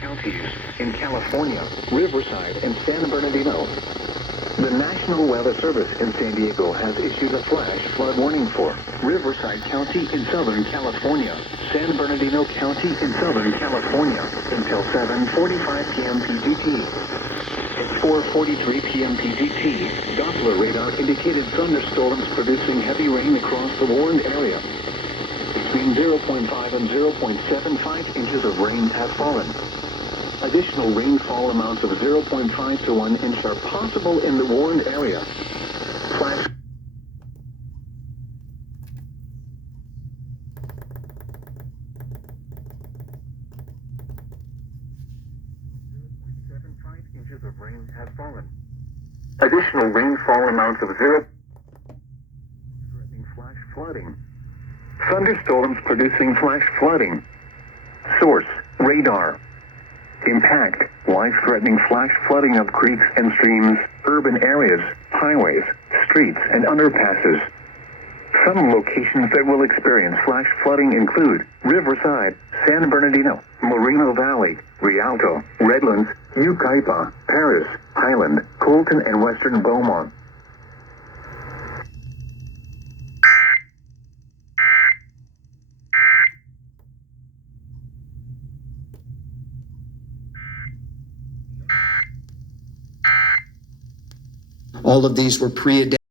counties in California, Riverside, and San Bernardino. The National Weather Service in San Diego has issued a flash flood warning for Riverside County in Southern California, San Bernardino County in Southern California, until 7:45 p.m. PGT. At 4:43 p.m. PGT, Doppler radar indicated thunderstorms producing heavy rain across the warned area. Between 0.5 and 0.75 inches of rain have fallen. Additional rainfall amounts of 0.5 to 1 inch are possible in the warned area. Flash inches of rain have fallen. Additional rainfall amounts of 0 threatening flash flooding. Thunderstorms producing flash flooding. Source: radar. Impact: life-threatening flash flooding of creeks and streams, urban areas, highways, streets, and underpasses. Some locations that will experience flash flooding include Riverside, San Bernardino, Moreno Valley, Rialto, Redlands, Yucaipa, Paris, Highland, Colton, and Western Beaumont. All of these were pre-identified.